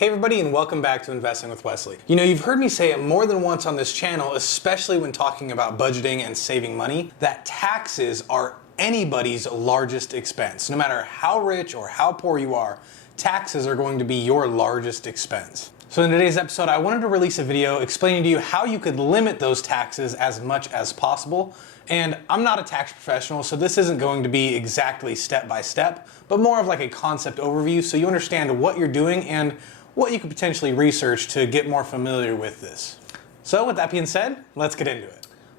Hey everybody, and welcome back to Investing with Wesley. You know, you've heard me say it more than once on this channel, especially when talking about budgeting and saving money, that taxes are anybody's largest expense. No matter how rich or how poor you are, taxes are going to be your largest expense. So in today's episode, I wanted to release a video explaining to you how you could limit those taxes as much as possible. And I'm not a tax professional, so this isn't going to be exactly step by step, but more of like a concept overview so you understand what you're doing and what you could potentially research to get more familiar with this. So with that being said, let's get into it.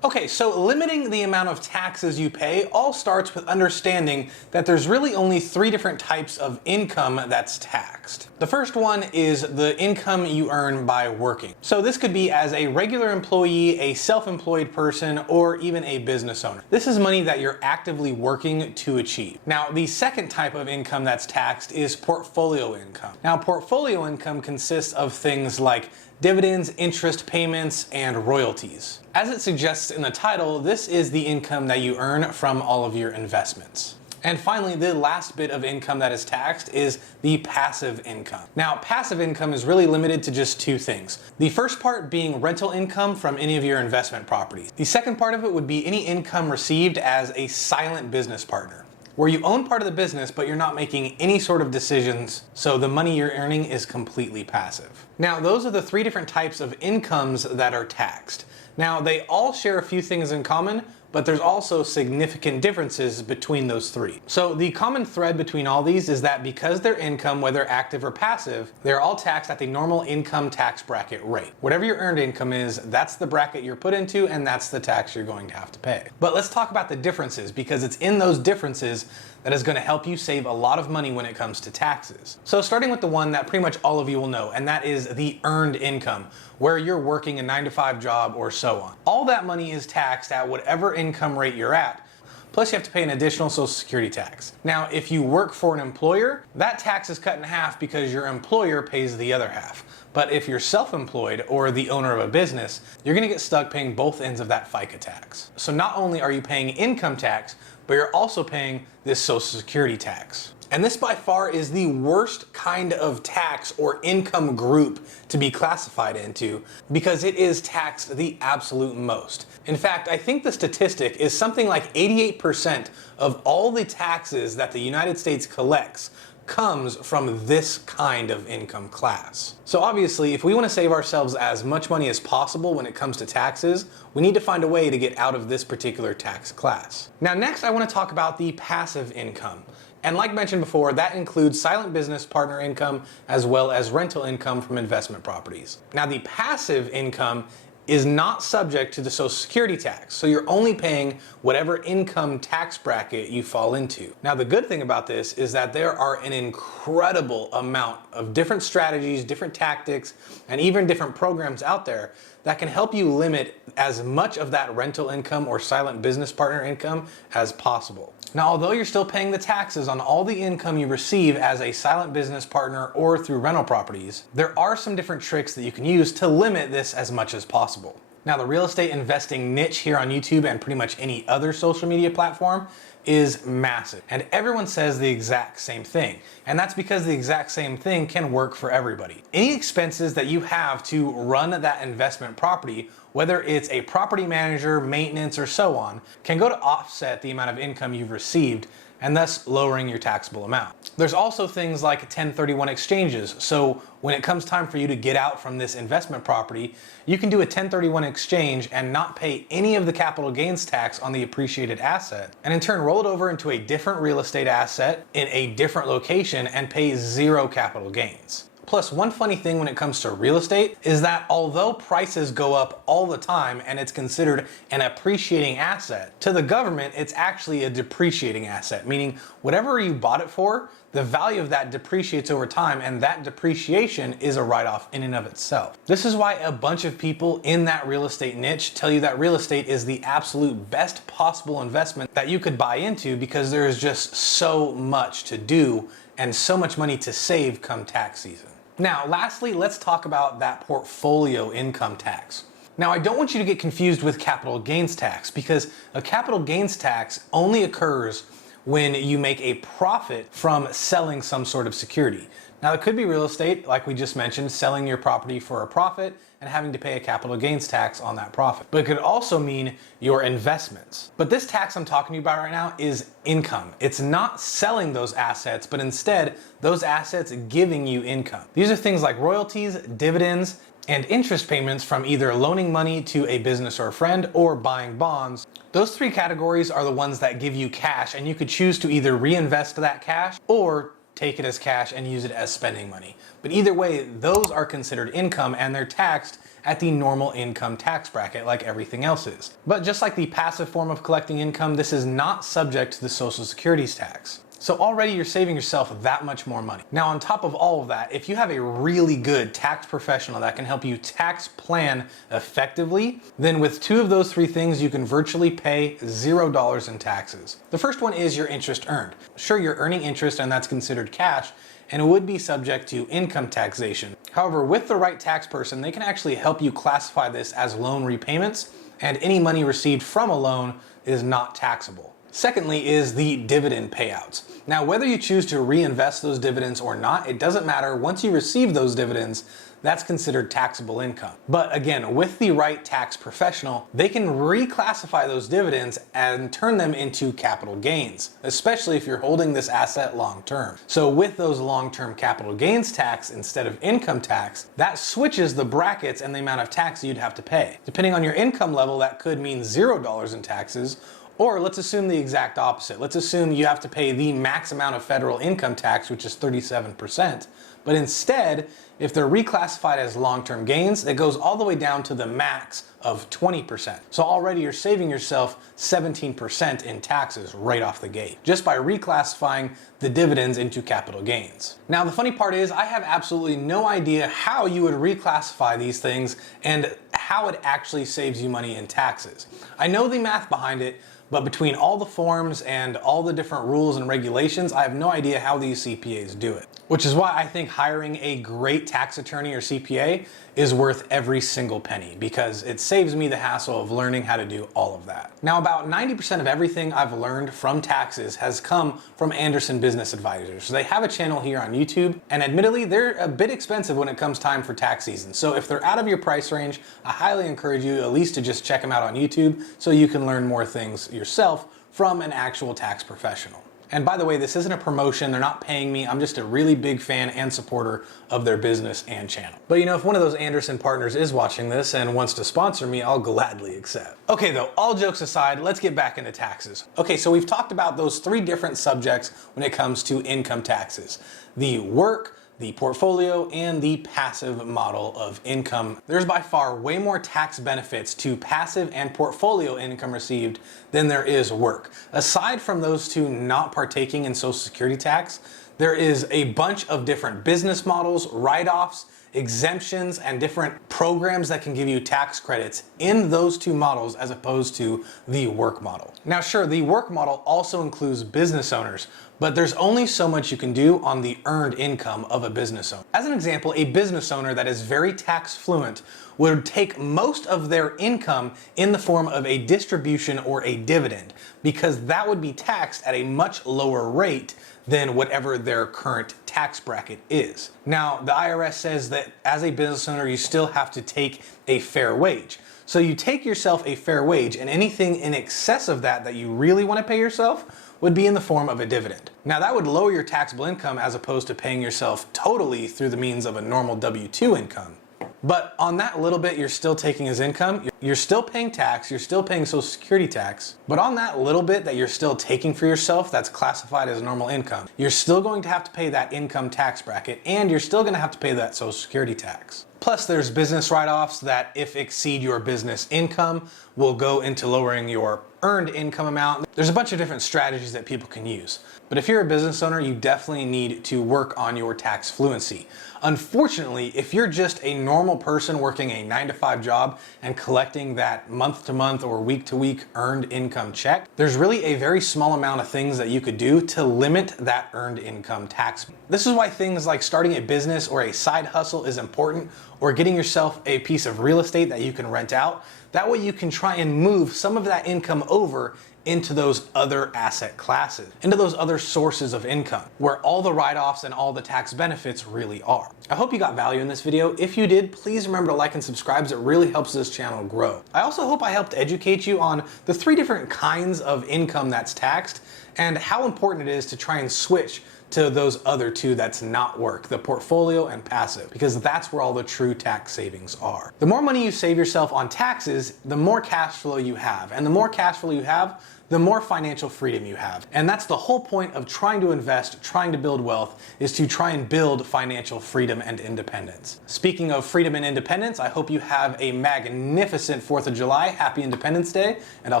Okay, so limiting the amount of taxes you pay all starts with understanding that there's really only three different types of income that's taxed. The first one is the income you earn by working. So this could be as a regular employee, a self-employed person, or even a business owner. This is money that you're actively working to achieve. Now, the second type of income that's taxed is portfolio income. Now, portfolio income consists of things like dividends, interest payments, and royalties. As it suggests in the title, this is the income that you earn from all of your investments. And finally, the last bit of income that is taxed is the passive income. Now, passive income is really limited to just two things. The first part being rental income from any of your investment properties. The second part of it would be any income received as a silent business partner, where you own part of the business, but you're not making any sort of decisions, so the money you're earning is completely passive. Now, those are the three different types of incomes that are taxed. Now, they all share a few things in common, but there's also significant differences between those three. So the common thread between all these is that because they're income, whether active or passive, they're all taxed at the normal income tax bracket rate. Whatever your earned income is, that's the bracket you're put into, and that's the tax you're going to have to pay. But let's talk about the differences, because it's in those differences that is going to help you save a lot of money when it comes to taxes. So starting with the one that pretty much all of you will know, and that is the earned income, where you're working a 9-to-5 job or so on. All that money is taxed at whatever income rate you're at, plus you have to pay an additional Social Security tax. Now, if you work for an employer, that tax is cut in half because your employer pays the other half. But if you're self-employed or the owner of a business, you're gonna get stuck paying both ends of that FICA tax. So not only are you paying income tax, but you're also paying this Social Security tax. And this by far is the worst kind of tax or income group to be classified into because it is taxed the absolute most. In fact, I think the statistic is something like 88% of all the taxes that the United States collects comes from this kind of income class. So obviously, if we want to save ourselves as much money as possible when it comes to taxes, we need to find a way to get out of this particular tax class. Now, next I want to talk about the passive income. And like mentioned before, that includes silent business partner income as well as rental income from investment properties. Now, the passive income is not subject to the Social Security tax, so you're only paying whatever income tax bracket you fall into. Now, the good thing about this is that there are an incredible amount of different strategies, different tactics, and even different programs out there that can help you limit as much of that rental income or silent business partner income as possible. Now, although you're still paying the taxes on all the income you receive as a silent business partner or through rental properties, there are some different tricks that you can use to limit this as much as possible. Now, the real estate investing niche here on YouTube and pretty much any other social media platform is massive. And everyone says the exact same thing. And that's because the exact same thing can work for everybody. Any expenses that you have to run that investment property, whether it's a property manager, maintenance, or so on, can go to offset the amount of income you've received and thus lowering your taxable amount. There's also things like 1031 exchanges. So when it comes time for you to get out from this investment property, you can do a 1031 exchange and not pay any of the capital gains tax on the appreciated asset, and in turn roll it over into a different real estate asset in a different location and pay zero capital gains. Plus, one funny thing when it comes to real estate is that although prices go up all the time and it's considered an appreciating asset, to the government, it's actually a depreciating asset, meaning whatever you bought it for, the value of that depreciates over time, and that depreciation is a write-off in and of itself. This is why a bunch of people in that real estate niche tell you that real estate is the absolute best possible investment that you could buy into because there is just so much to do and so much money to save come tax season. Now, lastly, let's talk about that portfolio income tax. Now, I don't want you to get confused with capital gains tax because a capital gains tax only occurs when you make a profit from selling some sort of security. Now, it could be real estate, like we just mentioned, selling your property for a profit and having to pay a capital gains tax on that profit. But it could also mean your investments. But this tax I'm talking to you about right now is income. It's not selling those assets, but instead those assets giving you income. These are things like royalties, dividends, and interest payments from either loaning money to a business or a friend or buying bonds. Those three categories are the ones that give you cash, and you could choose to either reinvest that cash or take it as cash and use it as spending money. But either way, those are considered income and they're taxed at the normal income tax bracket like everything else is. But just like the passive form of collecting income, this is not subject to the Social Security's tax. So already you're saving yourself that much more money. Now, on top of all of that, if you have a really good tax professional that can help you tax plan effectively, then with two of those three things, you can virtually pay $0 in taxes. The first one is your interest earned. Sure, you're earning interest and that's considered cash, and it would be subject to income taxation. However, with the right tax person, they can actually help you classify this as loan repayments, and any money received from a loan is not taxable. Secondly is the dividend payouts. Now, whether you choose to reinvest those dividends or not, it doesn't matter. Once you receive those dividends, that's considered taxable income. But again, with the right tax professional, they can reclassify those dividends and turn them into capital gains, especially if you're holding this asset long term. So with those long-term capital gains tax instead of income tax, that switches the brackets and the amount of tax you'd have to pay. Depending on your income level, that could mean $0 in taxes. Or let's assume the exact opposite. Let's assume you have to pay the max amount of federal income tax, which is 37%. But instead, if they're reclassified as long-term gains, it goes all the way down to the max of 20%. So already you're saving yourself 17% in taxes right off the gate, just by reclassifying the dividends into capital gains. Now, the funny part is I have absolutely no idea how you would reclassify these things and how it actually saves you money in taxes. I know the math behind it, but between all the forms and all the different rules and regulations, I have no idea how these CPAs do it. Which is why I think hiring a great tax attorney or CPA is worth every single penny, because it saves me the hassle of learning how to do all of that. Now, about 90% of everything I've learned from taxes has come from Anderson Business Advisors. So they have a channel here on YouTube, and admittedly, they're a bit expensive when it comes time for tax season. So if they're out of your price range, I highly encourage you at least to just check them out on YouTube so you can learn more things yourself from an actual tax professional. And by the way, this isn't a promotion, they're not paying me, I'm just a really big fan and supporter of their business and channel. But you know, if one of those Anderson partners is watching this and wants to sponsor me, I'll gladly accept. Okay though, all jokes aside, let's get back into taxes. Okay, so we've talked about those three different subjects when it comes to income taxes. The work, the portfolio, and the passive model of income. There's by far way more tax benefits to passive and portfolio income received than there is work. Aside from those two not partaking in Social Security tax, there is a bunch of different business models, write-offs, exemptions, and different programs that can give you tax credits in those two models as opposed to the work model. Now sure, the work model also includes business owners, but there's only so much you can do on the earned income of a business owner. As an example, a business owner that is very tax fluent would take most of their income in the form of a distribution or a dividend, because that would be taxed at a much lower rate than whatever their current tax bracket is. Now, the IRS says that as a business owner, you still have to take a fair wage. So you take yourself a fair wage, and anything in excess of that you really want to pay yourself would be in the form of a dividend. Now that would lower your taxable income as opposed to paying yourself totally through the means of a normal W-2 income. But on that little bit you're still taking as income, you're still paying tax, you're still paying Social Security tax, but on that little bit that you're still taking for yourself that's classified as normal income, you're still going to have to pay that income tax bracket, and you're still going to have to pay that Social Security tax. Plus there's business write-offs that, if exceed your business income, will go into lowering your earned income amount. There's a bunch of different strategies that people can use. But if you're a business owner, you definitely need to work on your tax fluency. Unfortunately, if you're just a normal person working a 9-to-5 job and collecting that month-to-month or week-to-week earned income check, there's really a very small amount of things that you could do to limit that earned income tax. This is why things like starting a business or a side hustle is important, or getting yourself a piece of real estate that you can rent out. That way you can try and move some of that income over into those other asset classes, into those other sources of income, where all the write-offs and all the tax benefits really are. I hope you got value in this video. If you did, please remember to like and subscribe, as it really helps this channel grow. I also hope I helped educate you on the 3 different kinds of income that's taxed and how important it is to try and switch to those other 2 that's not work, the portfolio and passive, because that's where all the true tax savings are. The more money you save yourself on taxes, the more cash flow you have. And the more cash flow you have, the more financial freedom you have. And that's the whole point of trying to invest, trying to build wealth, is to try and build financial freedom and independence. Speaking of freedom and independence, I hope you have a magnificent 4th of July. Happy Independence Day, and I'll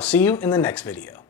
see you in the next video.